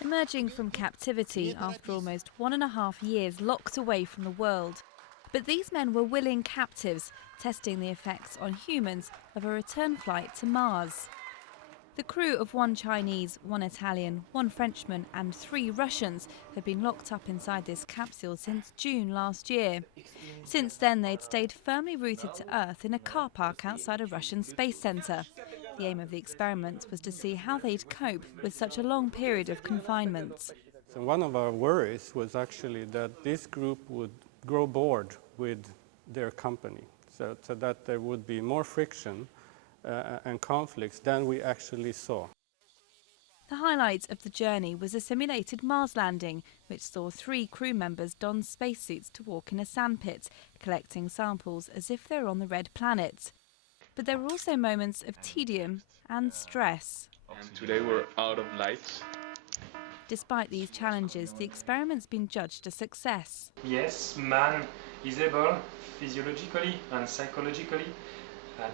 Emerging from captivity after almost 1.5 years locked away from the world. But these men were willing captives, testing the effects on humans of a return flight to Mars. The crew of 1 Chinese, 1 Italian, 1 Frenchman and 3 Russians had been locked up inside this capsule since June last year. Since then, they'd stayed firmly rooted to Earth in a car park outside a Russian space centre. The aim of the experiment was to see how they'd cope with such a long period of confinement. So one of our worries was actually that this group would grow bored with their company, so that there would be more friction and conflicts than we actually saw. The highlight of the journey was a simulated Mars landing, which saw 3 crew members don spacesuits to walk in a sandpit, collecting samples as if they were on the red planet. But there were also moments of tedium and stress. Today we're out of lights. Despite these challenges, the experiment's been judged a success. Yes, man is able, physiologically and psychologically,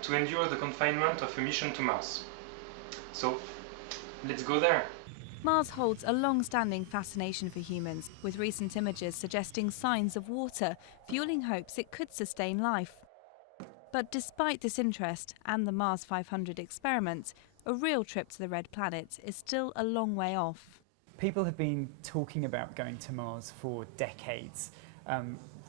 to endure the confinement of a mission to Mars. So, let's go there. Mars holds a long-standing fascination for humans, with recent images suggesting signs of water, fueling hopes it could sustain life. But despite this interest and the Mars 500 experiment, a real trip to the Red Planet is still a long way off. People have been talking about going to Mars for decades,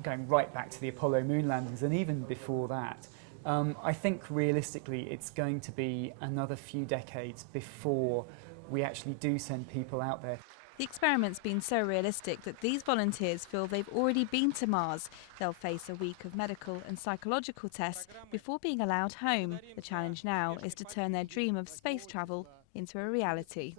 going right back to the Apollo moon landings and even before that. I think realistically it's going to be another few decades before we actually do send people out there. The experiment's been so realistic that these volunteers feel they've already been to Mars. They'll face a week of medical and psychological tests before being allowed home. The challenge now is to turn their dream of space travel into a reality.